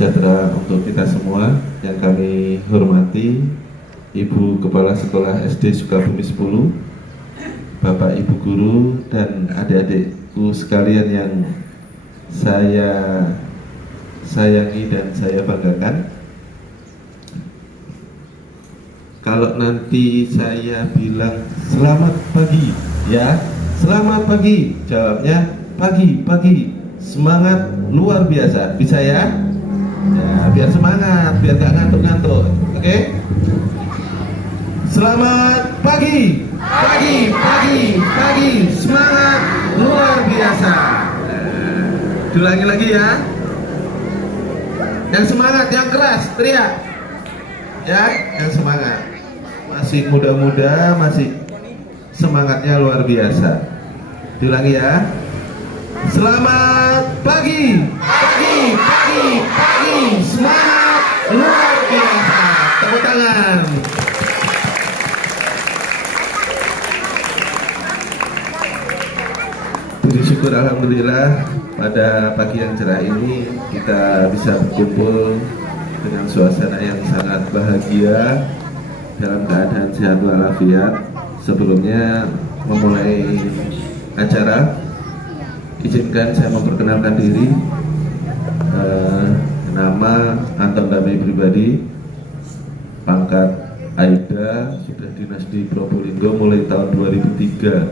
sejahtera untuk kita semua yang kami hormati Ibu Kepala Sekolah SD Sukabumi 10, Bapak Ibu Guru, dan adik-adikku sekalian yang saya sayangi dan saya banggakan. Kalau nanti saya bilang selamat pagi, ya selamat pagi, jawabnya pagi, semangat luar biasa, bisa ya? Ya, biar semangat, biar gak ngantuk-ngantuk, oke? Selamat pagi, semangat luar biasa. Diulangi lagi ya. Yang semangat, yang keras, teriak. Ya, yang semangat. Masih muda-muda, masih semangatnya luar biasa. Diulangi ya. Selamat pagi, semangat luar biasa. Tepuk tangan. Puji syukur alhamdulillah pada pagi yang cerah ini kita bisa berkumpul dengan suasana yang sangat bahagia dalam keadaan sehat walafiat. Sebelumnya memulai acara, izinkan saya memperkenalkan diri. Nama Anton Damai pribadi, pangkat Aida, sudah dinas di Probolinggo mulai tahun 2003.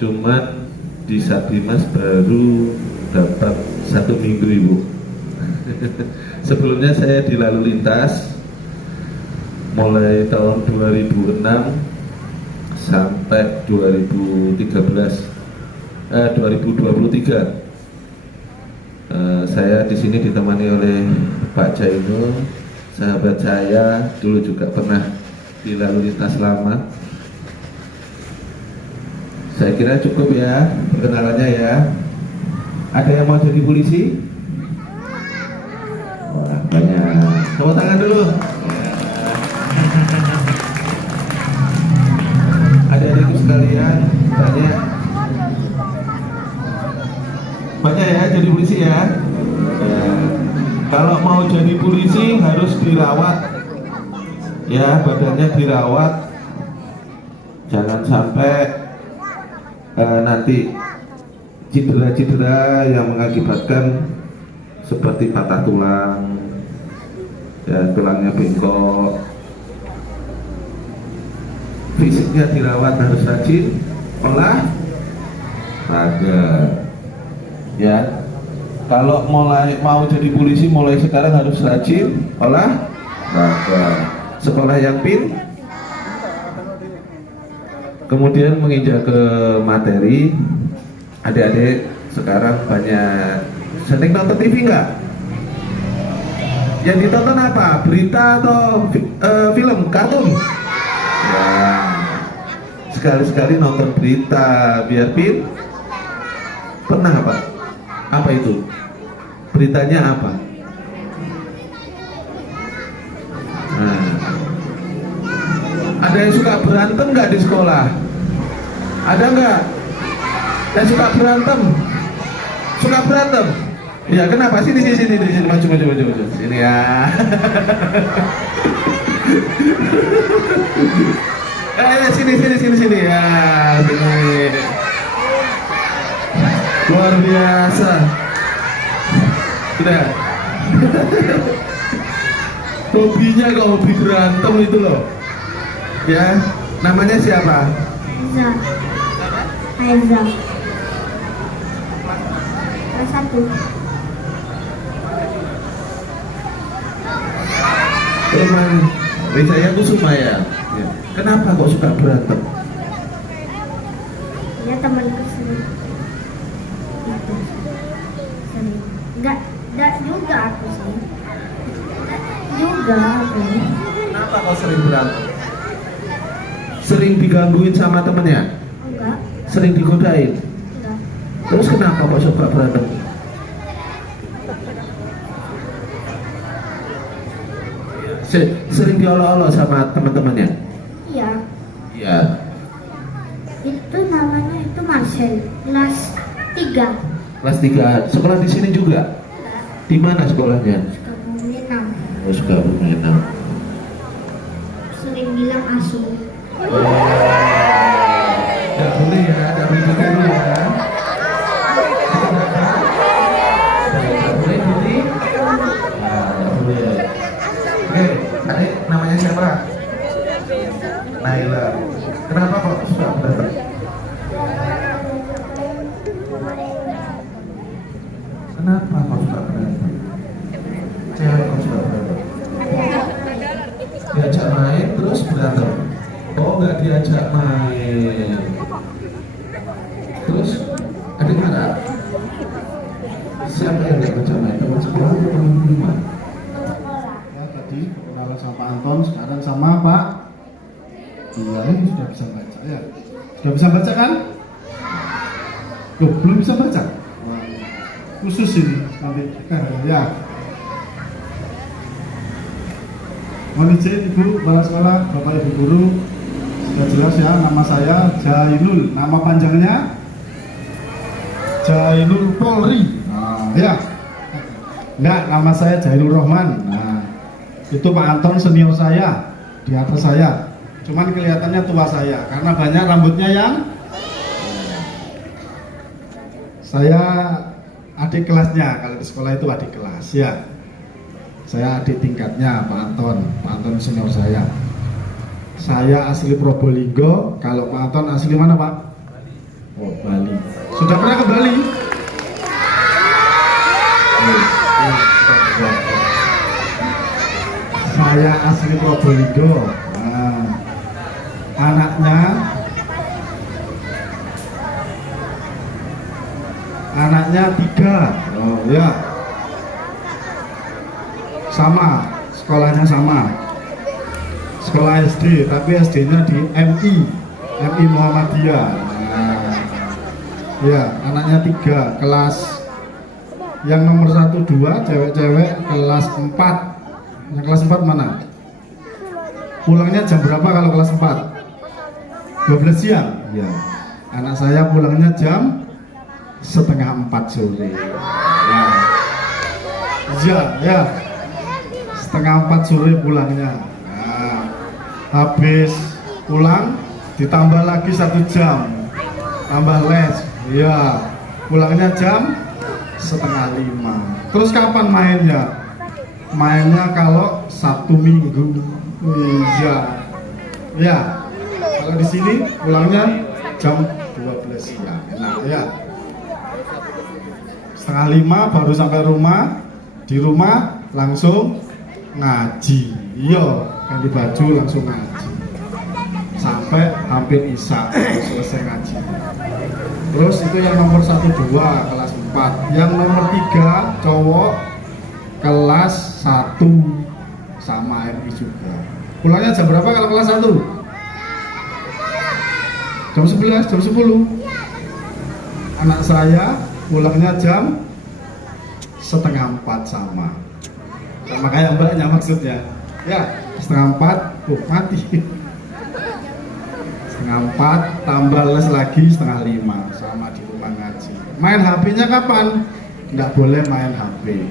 Cuman di Sabimas baru dapat 1 minggu, Ibu. Sebelumnya saya di lalu lintas mulai tahun 2006 sampai 2023. Saya di sini ditemani oleh Pak Jainul, sahabat saya, dulu juga pernah di lalu lintas lama. Saya kira cukup ya perkenalannya ya. Ada yang mau jadi polisi? Wah, banyak. Tepuk tangan dulu. Adik-adikku sekalian, banyak ya jadi polisi ya. Kalau mau jadi polisi harus dirawat ya, badannya dirawat, jangan sampai nanti cedera-cedera yang mengakibatkan seperti patah tulang ya, tulangnya bengkok. Fisiknya dirawat, harus rajin olahraga ya. Kalau mau jadi polisi mulai sekarang harus rajin olahraga, sekolah yang kemudian menginjak ke materi. Adik-adik sekarang banyak sering nonton TV nggak? Yang ditonton apa? Berita atau film, kartun? Ya, sekali-sekali nonton berita biar pernah apa? Apa itu? Beritanya apa? Nah, ada yang suka berantem nggak di sekolah? Ada nggak? Yang suka berantem? Suka berantem? Ya kenapa? Sini, maju. Sini ya. Sini ya, sini. Luar biasa. Sudah. Hobinya kok hobi berantem itu loh. Ya, namanya siapa? Aiza. Kelas 1. Teman Rizaya Kusuma ya. Kenapa kok suka berantem? Ya temanku sering. Itu sering. Enggak juga aku sih. Juga aku. Kenapa kok sering berantem? Sering digangguin sama temennya? Enggak. Sering digodain? Enggak. Terus kenapa kok suka berantem? Sering diolok-olok sama teman-temannya? Iya. Iya. Itu namanya itu Marcel, kelas 3. Kelas 3. Sekolah di sini juga? Enggak. Di mana sekolahnya? Kamu suka bermain apa? Sering bilang asu. Tidak boleh ya, tidak boleh ditiru ya. Tidak boleh ditiru. Tidak boleh. Oke, adik namanya siapa? Naila. Kenapa kok suka berantem? Kenapa kok suka berantem? Cewek kok suka berantem? Diajak main terus berantem. Oh, nggak diajak main. Terus adik marah. Siapa yang diajak main? Teman sekolah atau teman rumah? Ya, tadi kenalan sama Pak Anton, sekarang sama Pak. Iya, ini sudah bisa baca ya. Sudah bisa baca kan? Loh, belum bisa baca? Wah, khusus ini nanti. Ya. Mohon izin Ibu Kepala Sekolah, Bapak Ibu Guru, sudah jelas ya, nama saya Jainul, nama panjangnya Jainul Polri. Nah, ya. Enggak, nama saya Jainul Rohman. Nah, itu Pak Anton senior saya, di atas saya. Cuman kelihatannya tua saya, karena banyak rambutnya yang saya adik kelasnya, kalau di sekolah itu adik kelas ya. Saya adik tingkatnya Pak Anton senior saya. Saya asli Probolinggo, kalau Pak Anton asli mana Pak? Oh, Bali. Sudah pernah ke Bali? Saya asli Probolinggo. Nah, anaknya 3. Oh ya. Sama, sekolahnya sama. Sekolah SD, tapi SD-nya di MI Muhammadiyah. Nah, ya, anaknya 3, kelas yang nomor 1, 2, cewek-cewek kelas 4. Yang kelas 4 mana? Pulangnya jam berapa kalau kelas 4? 12 siang? Ya. Anak saya pulangnya jam setengah 4 sore. Ya. Ya. Setengah 4 sore pulangnya. Nah, habis pulang ditambah lagi 1 jam, tambah les. Ya, pulangnya jam setengah 5. Terus kapan mainnya? Mainnya kalau Sabtu Minggu. Iya. Ya. Kalau di sini pulangnya jam 12 siang. Nah, ya. Setengah 5 baru sampai rumah. Di rumah langsung ngaji. Iya, ganti baju langsung ngaji. Sampai hampir isya selesai ngaji. Terus itu yang nomor 1, 2 kelas 4. Yang nomor 3 cowok kelas 1 sama MI juga. Pulangnya jam berapa kalau kelas 1? Jam 11, jam 10. Anak saya pulangnya jam setengah 4 sama kayak mbaknya maksudnya. Ya, setengah 4, mati. Setengah 4 tambah les lagi setengah 5 sama di rumah ngaji. Main HP-nya kapan? Nggak boleh main HP.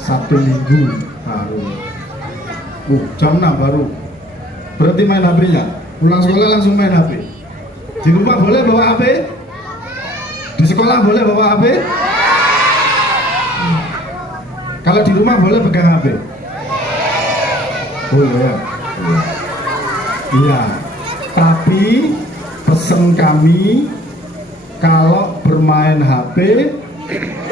Sabtu Minggu baru. Jam 6 baru. Berarti main HP-nya. Pulang sekolah langsung main HP. Di rumah boleh bawa HP? Di sekolah boleh bawa HP? Kalau di rumah boleh pegang HP? Boleh ya? Iya. Tapi pesan kami, kalau bermain HP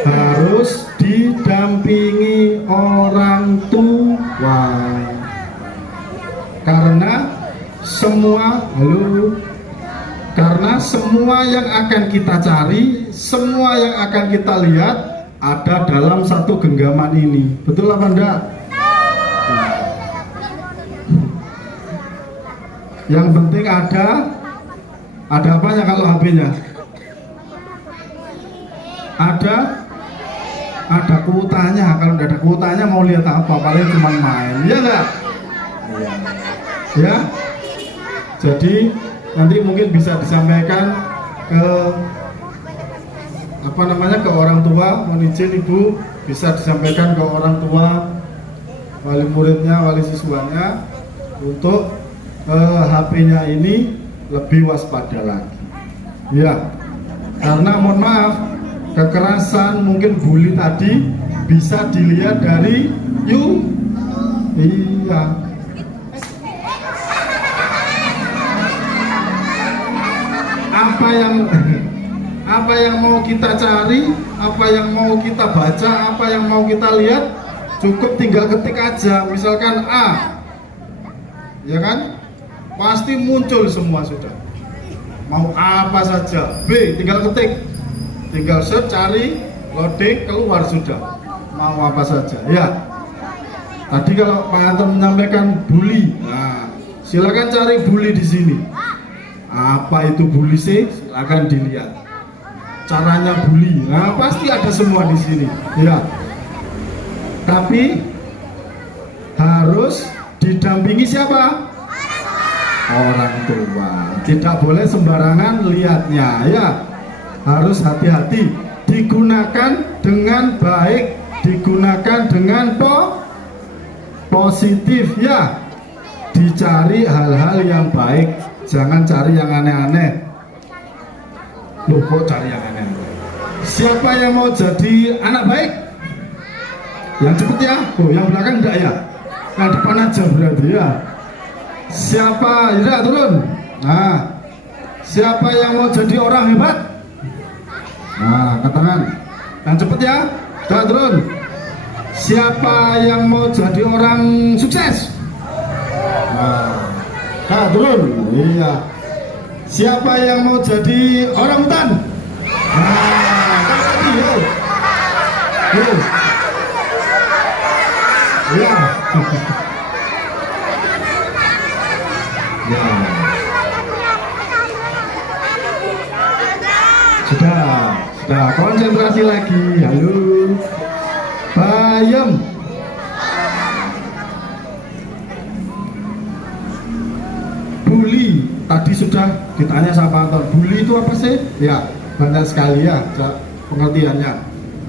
harus didampingi orang tua. Karena semua yang akan kita cari, semua yang akan kita lihat ada dalam satu genggaman ini. Betul apa enggak? Yang penting ada apanya kalau HP-nya? Ada kuotanya. Kalau tidak ada kuotanya mau lihat apa? Paling cuma main. Iya enggak? Ya. Jadi nanti mungkin bisa disampaikan ke ke orang tua. Mohon izin Ibu, bisa disampaikan ke orang tua wali muridnya, wali siswanya untuk HP-nya ini lebih waspada lagi. Ya, karena mohon maaf, kekerasan mungkin bully tadi bisa dilihat dari iya. Apa yang mau kita cari, apa yang mau kita baca, apa yang mau kita lihat, cukup tinggal ketik aja. Misalkan A, ya kan, pasti muncul semua sudah. Mau apa saja. B, tinggal ketik, tinggal search, cari, loading, keluar sudah. Mau apa saja. Ya. Tadi kalau Pak Anton menyampaikan bully, nah silakan cari bully di sini. Apa itu bully sih? Silakan dilihat. Caranya bully, nah pasti ada semua di sini. Ya. Tapi harus didampingi siapa? Orang tua. Tidak boleh sembarangan lihatnya, ya. Harus hati-hati. Digunakan dengan baik, digunakan dengan positif, ya. Dicari hal-hal yang baik, jangan cari yang aneh-aneh. Loh, kok cari yang aneh-aneh? Siapa yang mau jadi anak baik? Yang cepet ya. Oh, yang belakang enggak ya? Yang depan aja berarti ya. Siapa? Ya, turun. Nah, siapa yang mau jadi orang hebat? Nah, ke tangan. Yang cepet ya. Udah, turun. Siapa yang mau jadi orang sukses? Nah, turun. Iya. Siapa yang mau jadi orang hutan? Nah, tadi yuk. Yuk. Ya. Ya. Sudah konsentrasi lagi. Halo. Bayam. Bully. Tadi sudah ditanya sama Anton. Bully itu apa sih? Ya, banyak sekali ya pengertiannya.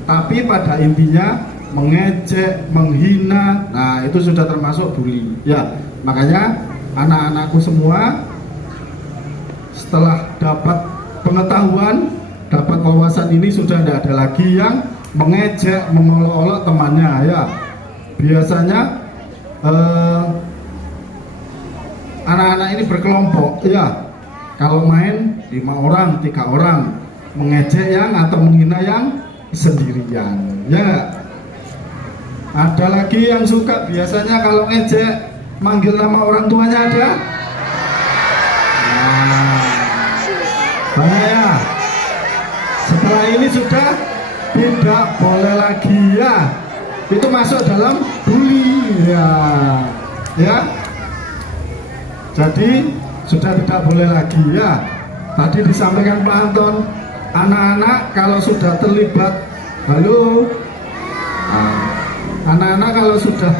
Tapi pada intinya mengejek, menghina, nah itu sudah termasuk bully. Ya, makanya anak-anakku semua setelah dapat pengetahuan, dapat wawasan ini sudah tidak ada lagi yang mengejek, mengolok-olok temannya. Ya, biasanya anak-anak ini berkelompok. Ya, kalau main 5 orang, 3 orang, mengejek yang atau menghina yang sendirian. Ya. Ada lagi yang suka biasanya kalau ngejek manggil nama orang tuanya ada. Nah, banyak ya. Setelah ini sudah tidak boleh lagi ya. Itu masuk dalam bully ya. Ya. Jadi sudah tidak boleh lagi ya. Tadi disampaikan Pak Anton, anak-anak kalau sudah terlibat, halo. Anak-anak kalau sudah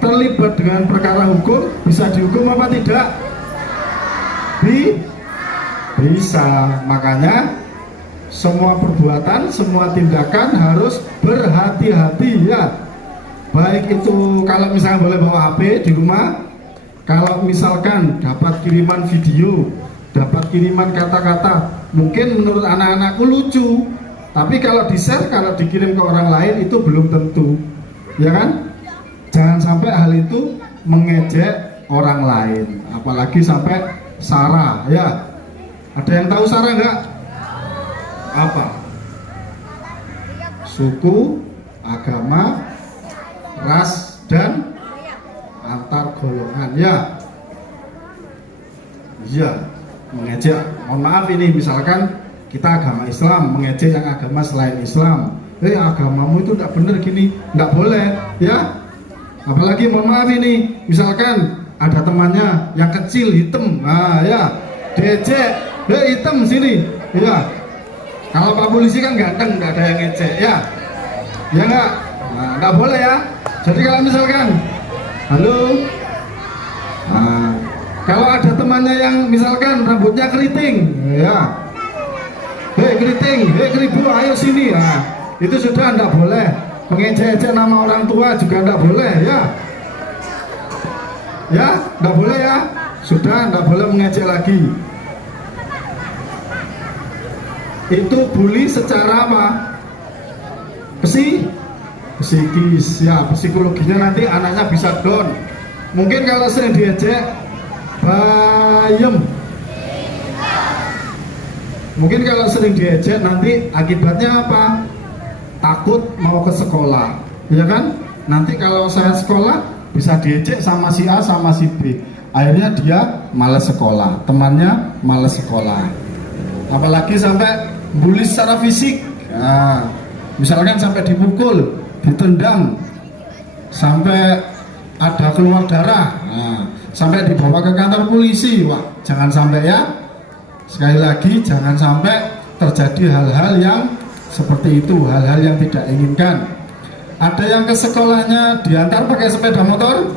terlibat dengan perkara hukum bisa dihukum apa tidak? Bisa. Makanya semua perbuatan, semua tindakan harus berhati-hati ya. Baik itu kalau misalnya boleh bawa HP di rumah, kalau misalkan dapat kiriman video, dapat kiriman kata-kata, mungkin menurut anak-anakku lucu. Tapi kalau di-share, kalau dikirim ke orang lain itu belum tentu, ya kan? Jangan sampai hal itu mengejek orang lain, apalagi sampai sara, ya. Ada yang tahu sara nggak? Apa? Suku, agama, ras, dan antar golongan, ya. Iya, mengejek. Mohon maaf ini misalkan kita agama Islam mengejek yang agama selain Islam. Agamamu itu tidak benar gini, tidak boleh, ya. Apalagi mohon maaf ini, misalkan ada temannya yang kecil hitam, nah ya, diejek, hitam sini, ya. Kalau Pak Polisi kan ganteng, nggak ada yang ngejek, ya, ya nggak, nah, nggak boleh ya. Jadi kalau misalkan, halo, nah, kalau ada temannya yang misalkan rambutnya keriting, ya. Keriting, keribu, ayo sini. Nah, itu sudah tidak boleh. Mengejek-ejek nama orang tua juga tidak boleh ya. Ya, tidak boleh ya. Sudah, tidak boleh mengejek lagi. Itu bully secara apa? Psikis ya, psikologinya nanti anaknya bisa down. Mungkin kalau sering diejek bayem. Mungkin kalau sering diejek nanti akibatnya apa? Takut mau ke sekolah, ya kan? Nanti kalau saya sekolah bisa diejek sama si A sama si B. Akhirnya dia malas sekolah, temannya malas sekolah. Apalagi sampai bully secara fisik. Nah, misalkan sampai dipukul, ditendang, sampai ada keluar darah, nah, sampai dibawa ke kantor polisi. Wah, jangan sampai ya. Sekali lagi, jangan sampai terjadi hal-hal yang seperti itu, hal-hal yang tidak inginkan. Ada yang ke sekolahnya diantar pakai sepeda motor?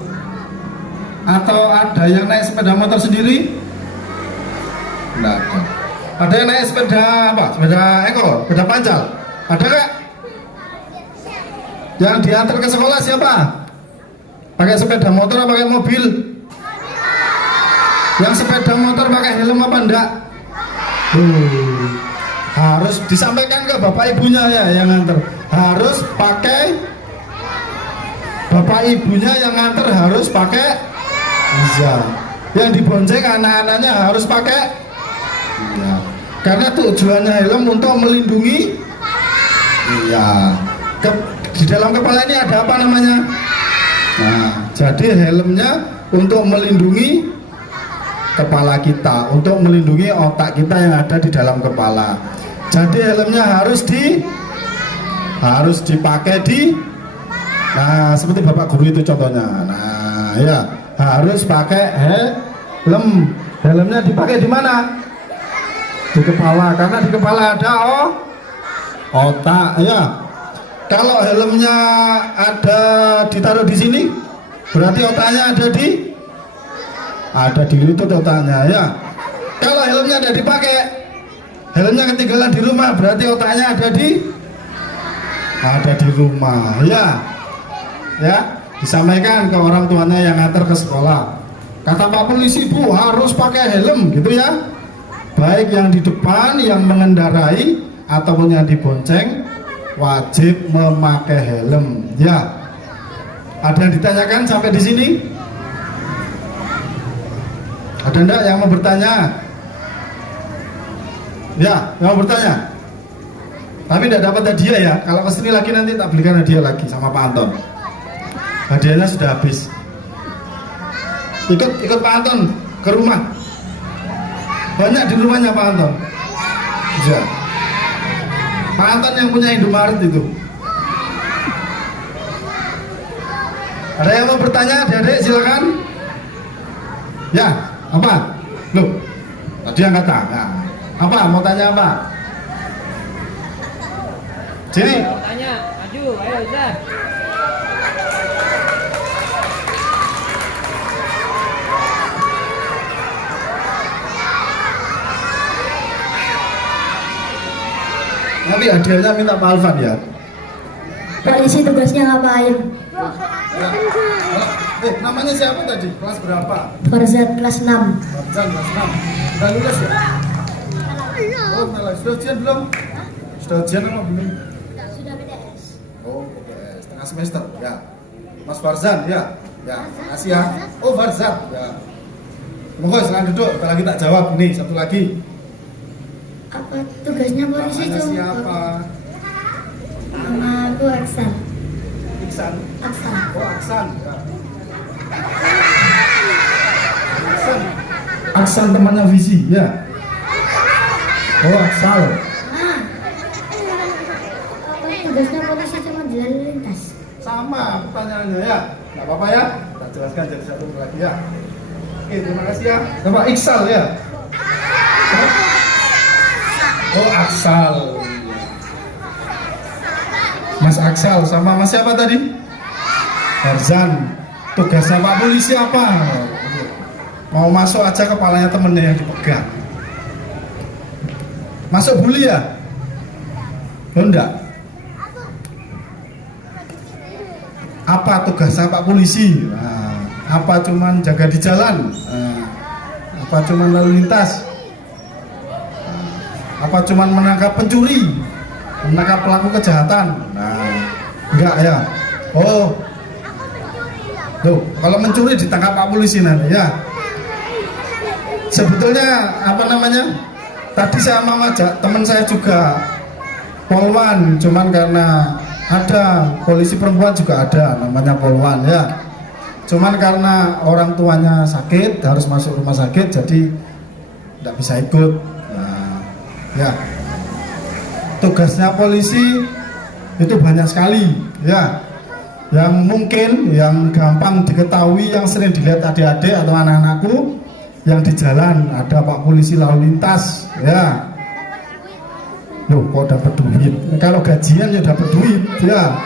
Atau ada yang naik sepeda motor sendiri? Tidak ada. Ada yang naik sepeda apa? Sepeda ekor, sepeda pancal? Ada nggak? Yang diantar ke sekolah siapa? Pakai sepeda motor atau pakai mobil? Yang sepeda motor pakai helm apa enggak? Harus disampaikan ke bapak ibunya ya yang nganter. Harus pakai, bapak ibunya yang nganter harus pakai iya. Yang dibonceng anak-anaknya harus pakai iya. Karena tujuannya helm untuk melindungi iya. Di dalam kepala ini ada apa namanya? Nah, jadi helmnya untuk melindungi kepala kita, untuk melindungi otak kita yang ada di dalam kepala. Jadi helmnya harus dipakai di, nah seperti bapak guru itu contohnya. Nah ya, harus pakai helm. Helmnya dipakai di mana? Di kepala, karena di kepala ada otak ya. Kalau helmnya ada ditaruh di sini, berarti otaknya ada di lutut otaknya ya. Kalau helmnya tidak dipakai, helmnya ketinggalan di rumah, berarti otaknya ada di rumah ya. Ya, disampaikan ke orang tuanya yang nganter ke sekolah. Kata Pak Polisi, Bu, harus pakai helm gitu ya. Baik yang di depan yang mengendarai ataupun yang dibonceng wajib memakai helm ya. Ada yang ditanyakan sampai di sini? Ada enggak yang mau bertanya? Ya, yang mau bertanya. Tapi tidak dapat hadiah ya. Kalau kesini lagi nanti tak belikan hadiah lagi sama Pak Anton. Hadiahnya sudah habis. Ikut Pak Anton ke rumah. Banyak di rumahnya Pak Anton. Ya. Pak Anton yang punya Indomaret itu. Ada yang mau bertanya, adik-adik silakan. Ya. Apa? Loh, tadi angkat tangan. Apa? Mau tanya apa? Sini. Mau tanya, maju, ayo Zah. Nanti hadiahnya minta Pak Alvan ya. Polisi tugasnya ngapain? Namanya siapa tadi? Kelas berapa? Farzan kelas 6. Farzan kelas 6. Udah lulus ya? Oh, malah. Sudah ujian belum? Sudah ujian apa belum? Sudah BTS. Oh, BTS. Tengah semester ya. Mas Farzan ya. Ya, kasih ya. Oh, Farzan ya. Monggo silakan duduk. Kita lagi tak jawab nih, satu lagi. Apa tugasnya polisi Namanya itu? siapa? Nama aku Aksan. Iksan. Aksan. Oh, Aksan. Ya. Aksan temannya Visi ya. Oh, Aksal. Apa tugasnya polisi cuma jalan lintas? Sama pertanyaannya ya. Nggak apa-apa ya. Kita jelaskan jadi satu lagi ya. Oke, terima kasih ya. Bapak Iksal ya. Oh, Aksal. Mas Aksal sama Mas siapa tadi? Farzan. Tugasnya Pak Polisi apa? Mau masuk aja kepalanya temennya yang dipegang. Masuk bully ya? Oh enggak? Apa tugasnya Pak Polisi? Nah, apa cuman jaga di jalan? Nah, apa cuman lalu lintas? Apa cuman menangkap pencuri? Menangkap pelaku kejahatan? Nah, enggak ya. Oh, tuh, kalau mencuri ditangkap Pak Polisi nanti ya. Sebetulnya apa namanya? Tadi saya mau ngajak teman saya juga Polwan, cuman karena ada polisi perempuan juga ada namanya Polwan ya. Cuman karena orang tuanya sakit harus masuk rumah sakit jadi tidak bisa ikut. Nah, ya. Tugasnya polisi itu banyak sekali ya. Yang mungkin yang gampang diketahui yang sering dilihat adik-adik atau anak-anakku yang di jalan ada Pak Polisi lalu lintas ya. Loh, kok dapat duit? Kalau gajian ya dapat duit ya.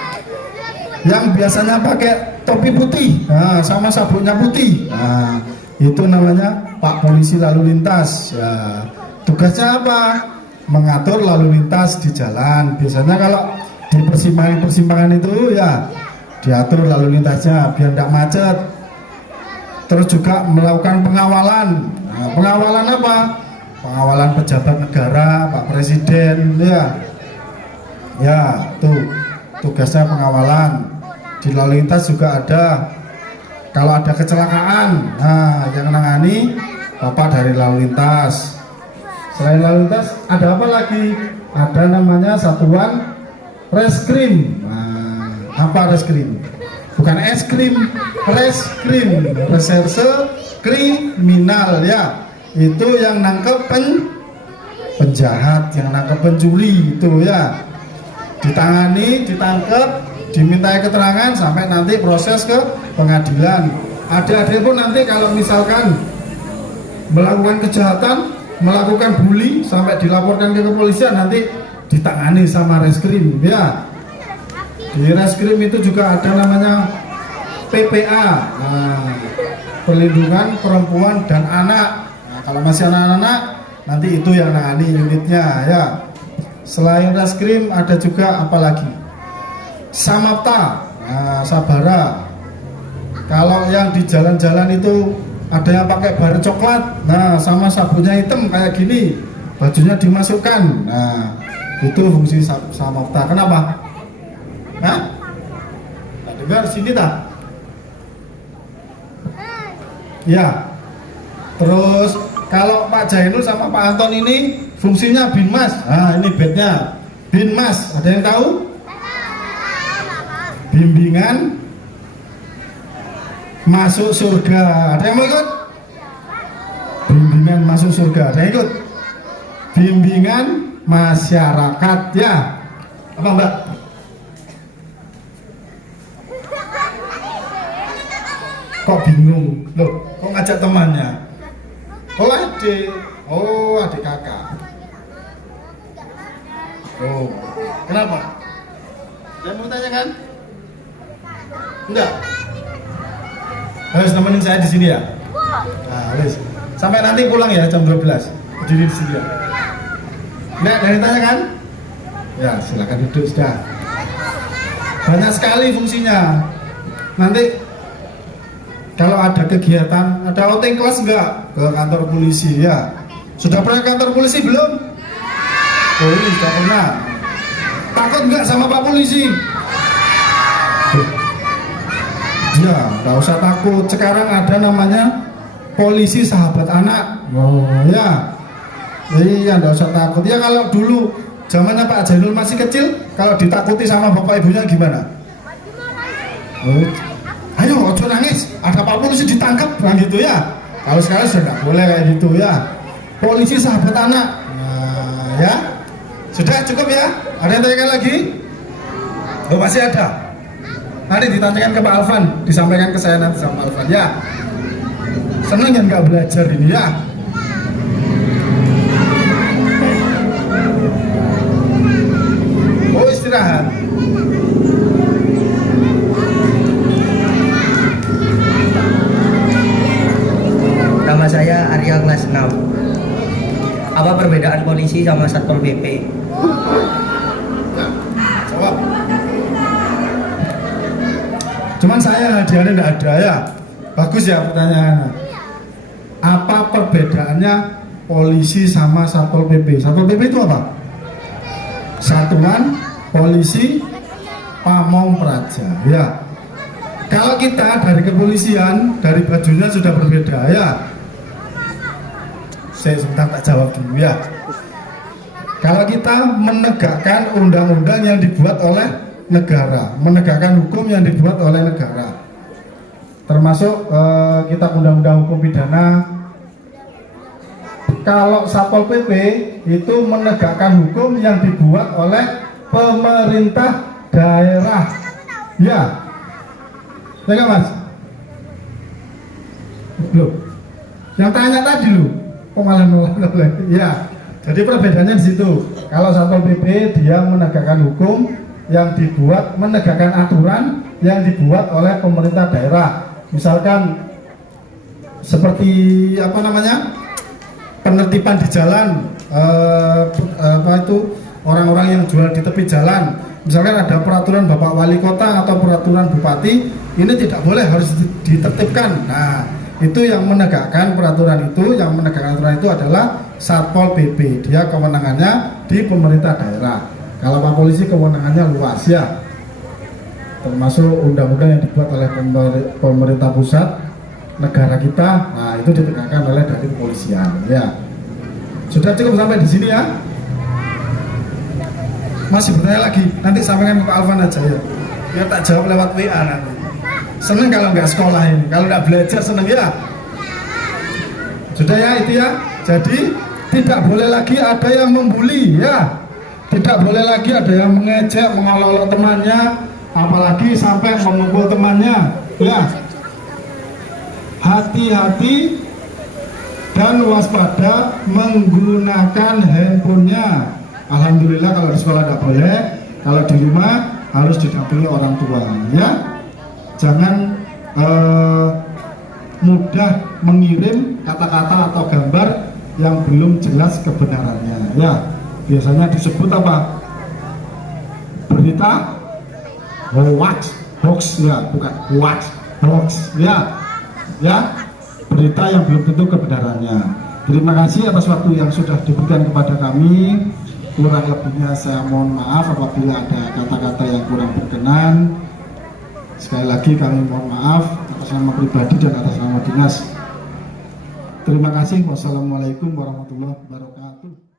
Yang biasanya pakai topi putih, nah, sama sabuknya putih, nah, itu namanya Pak Polisi lalu lintas ya. Tugasnya apa? Mengatur lalu lintas di jalan. Biasanya kalau di persimpangan itu ya diatur lalu lintasnya biar tidak macet. Terus juga melakukan pengawalan. Nah, pengawalan apa? Pengawalan pejabat negara, Pak Presiden, ya, ya, tuh tugasnya pengawalan. Di lalu lintas juga ada, kalau ada kecelakaan, nah, yang menangani Bapak dari lalu lintas. Selain lalu lintas, ada apa lagi? Ada namanya satuan reskrim. Nah, apa reskrim? Bukan es krim, reskrim, reserse kriminal ya. Itu yang nangkep penjahat, yang nangkep pencuri itu ya. Ditangani, ditangkep, dimintai keterangan sampai nanti proses ke pengadilan. Adik-adik pun nanti kalau misalkan melakukan kejahatan, melakukan bully sampai dilaporkan ke kepolisian nanti ditangani sama reskrim ya. Di reskrim itu juga ada namanya PPA, nah, Perlindungan Perempuan dan Anak. Nah, kalau masih anak-anak nanti itu yang nangani unitnya ya. Selain reskrim ada juga apalagi Samapta, nah, Sabara. Kalau yang di jalan-jalan itu ada yang pakai bar coklat, nah, sama sabunnya hitam kayak gini, bajunya dimasukkan. Nah, itu fungsi Samapta. Kenapa? Hah? Nah, dengar sini tak? Ya. Terus kalau Pak Jainul sama Pak Anton ini fungsinya Binmas. Nah, ini bednya. Binmas, ada yang tahu? Bimbingan masuk surga. Ada yang mau ikut? Bimbingan masuk surga. Ada yang ikut? Bimbingan masyarakat ya. Apa Mbak? Kok bingung? Loh, kok ngajak temannya? Oh adik, oh adik kakak. Oh, kenapa? Saya mau tanya kan? Enggak. Harus nemenin saya di sini ya. Nah, wes. Sampai nanti pulang ya jam 12. Berdiri di sini ya. Enggak, dari tanya kan? Ya, silakan duduk sudah. Banyak sekali fungsinya. Nanti kalau ada kegiatan, ada outing kelas enggak ke kantor polisi ya? Sudah pernah ke kantor polisi belum? Oh ini sudah pernah. Takut enggak sama Pak Polisi? Ya, nggak usah takut. Sekarang ada namanya polisi sahabat anak. Oh ya, iya nggak usah takut. Ya kalau dulu zamannya Pak Jainul masih kecil, kalau ditakuti sama bapak ibunya gimana? Oh, ayo ojo nangis, ada Pak Polisi ditangkap, nah gitu ya. Kalau sekarang sudah nggak boleh kayak gitu ya. Polisi sahabat anak, nah, ya sudah cukup ya. Ada yang tanyakan lagi? Oh masih ada. Nanti ditanyakan ke Pak Alvan, disampaikan ke saya nanti sama Pak Alvan ya. Senang yang nggak belajar ini ya. Oh istirahat. Nama saya Arya kelas 6. Apa perbedaan polisi sama Satpol PP? Nah, jawab. Cuman saya hadiahnya tidak ada ya. Bagus ya pertanyaannya. Apa perbedaannya polisi sama Satpol PP? Satpol PP itu apa? Satuan Polisi Pamong Praja. Ya. Kalau kita dari kepolisian, dari bajunya sudah berbeda ya. Saya sebentar tak jawab dulu ya. Kalau kita menegakkan undang-undang yang dibuat oleh negara, menegakkan hukum yang dibuat oleh negara, termasuk kitab undang-undang hukum pidana. Kalau Satpol PP itu menegakkan hukum yang dibuat oleh pemerintah daerah, ya, ya kan Mas? Loh, yang tanya tadi loh, kok malah nolak? Ya, jadi perbedaannya di situ. Kalau Satpol PP dia menegakkan hukum yang dibuat, menegakkan aturan yang dibuat oleh pemerintah daerah. Misalkan seperti apa namanya, penertiban di jalan, orang-orang yang jual di tepi jalan. Misalkan ada peraturan Bapak Wali Kota atau peraturan Bupati, ini tidak boleh, harus ditertibkan. Nah, itu yang menegakkan peraturan itu, yang menegakkan aturan itu adalah Satpol PP. Dia kewenangannya di pemerintah daerah. Kalau Pak Polisi kewenangannya luas ya, termasuk undang-undang yang dibuat oleh pemerintah pusat negara kita. Nah, itu ditegakkan oleh dari kepolisian ya. Sudah cukup sampai di sini ya. Masih bertanya lagi, nanti sampaikan ke Pak Alvan aja ya. Biar tak jawab lewat WA nanti. Seneng kalau nggak sekolah ini, kalau nggak belajar seneng ya. Sudah ya itu ya. Jadi tidak boleh lagi ada yang membuli ya. Tidak boleh lagi ada yang mengejek, mengolok-olok temannya, apalagi sampai memukul temannya ya. Hati-hati dan waspada menggunakan handphonenya. Alhamdulillah kalau di sekolah tidak boleh, kalau di rumah harus didampingi orang tua ya. Jangan mudah mengirim kata-kata atau gambar yang belum jelas kebenarannya ya. Biasanya disebut apa? Berita hoax ya, bukan hoax ya. Ya, berita yang belum tentu kebenarannya. Terima kasih atas waktu yang sudah diberikan kepada kami. Kurang lebihnya saya mohon maaf apabila ada kata-kata yang kurang berkenan. Sekali lagi kami mohon maaf atas nama pribadi dan atas nama dinas. Terima kasih. Wassalamualaikum warahmatullahi wabarakatuh.